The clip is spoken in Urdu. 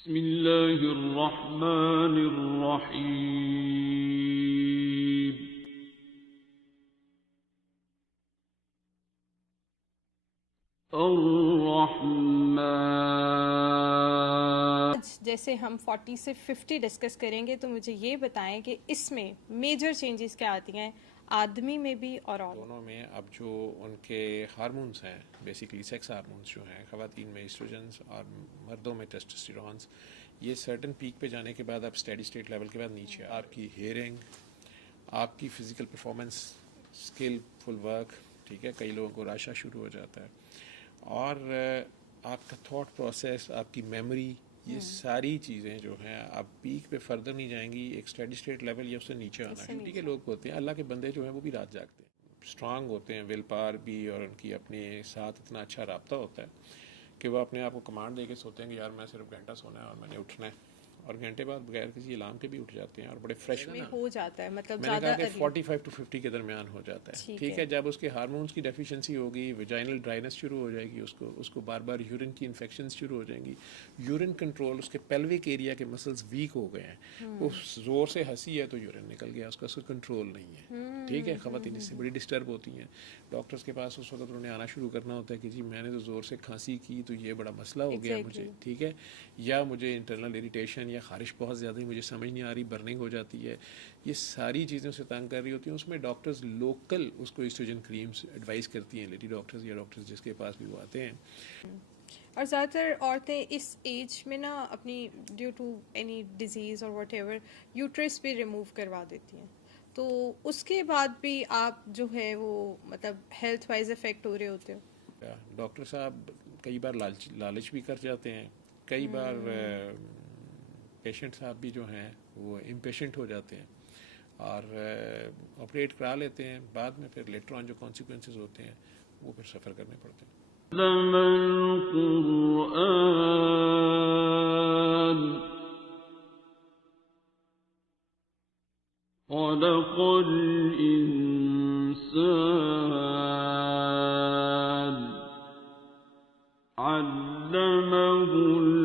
بسم اللہ الرحمن الرحیم الرحمن. جیسے ہم 40 سے 50 ڈسکس کریں گے تو مجھے یہ بتائیں کہ اس میں میجر چینجز کیا آتی ہیں آدمی میں بھی اور دونوں میں. اب جو ان کے ہارمونز ہیں بیسیکلی سیکس ہارمونز جو ہیں خواتین میں ایسٹروجنز اور مردوں میں ٹیسٹوسٹیرونز، یہ سرٹن پیک پہ جانے کے بعد اب اسٹیڈی اسٹیٹ لیول کے بعد نیچے آپ کی ہیئرنگ، آپ کی فزیکل پرفارمنس، اسکل فل ورک، ٹھیک ہے، کئی لوگوں کو راشا شروع ہو جاتا ہے، اور آپ کا تھاٹ پروسیس، آپ کی میموری، یہ ساری چیزیں جو ہیں اب پیک پہ فردر نہیں جائیں گی، ایک اسٹیڈی اسٹیٹ لیول یا اس سے نیچے آنا ہے. ٹھیک ہے، لوگ ہوتے ہیں اللہ کے بندے جو ہیں وہ بھی رات جاگتے ہیں، اسٹرانگ ہوتے ہیں، ول پاور بھی، اور ان کی اپنے ساتھ اتنا اچھا رابطہ ہوتا ہے کہ وہ اپنے آپ کو کمانڈ دے کے سوتے ہیں کہ یار میں صرف گھنٹہ سونا ہے اور میں نے اٹھنا ہے، اور گھنٹے بعد بغیر کسی الارم کے بھی اٹھ جاتے ہیں اور بڑے فریش ہو جاتا ہے. مطلب میں نے کہا کہ 45 to 50 کے درمیان ہو جاتا ہے. ٹھیک ہے، جب اس کے ہارمونز کی ڈیفیشنسی ہوگی، ویجائنل ڈرائنس شروع ہو جائے گی، اس کو بار بار یورین کی انفیکشنز شروع ہو جائیں گی، یورین کنٹرول، اس کے پیلوک ایریا کے مسلز ویک ہو گئے ہیں، وہ زور سے ہنسی ہے تو یورین نکل گیا، اس کا کنٹرول نہیں ہے. ٹھیک ہے، خواتین اس سے بڑی ڈسٹرب ہوتی ہیں، ڈاکٹرز کے پاس اس وقت انہوں نے آنا شروع کرنا ہوتا ہے کہ جی میں نے تو زور سے کھانسی کی تو یہ بڑا مسئلہ ہو گیا مجھے. ٹھیک ہے، یا مجھے انٹرنل اریٹیشن یا خارش بہت زیادہ ہی مجھے سمجھ نہیں آ رہی، برننگ ہو جاتی ہے، یہ ساری چیزیں سے تنگ کر رہی ہوتی ہیں. اس میں ڈاکٹرز لوکل اس کو ایسٹروجن کریمز ایڈوائز کرتی ہیں، لیڈی ڈاکٹرز یا ڈاکٹرز جس کے پاس بھی وہ آتے ہیں. اور زیادہ تر عورتیں اس ایج میں نا اپنی ڈیو ٹو اینی ڈیزیز اور واٹ ایور یوٹرس بھی ریموو کروا دیتی ہیں، تو اس کے بعد بھی آپ جو ہے وہ مطلب ہیلتھ وائز افیکٹ ہو رہے ہوتے ہو. ڈاکٹر صاحب کئی بار لالچ بھی کر جاتے ہیں، کئی بار پیشنٹ صاحب بھی جو ہیں وہ امپیشنٹ ہو جاتے ہیں اور آپریٹ کرا لیتے ہیں، بعد میں پھر لیٹر آن جو کانسیکوینسز ہوتے ہیں وہ پھر سفر کرنے پڑتے ہیں. القرآن خلق الإنسان علمه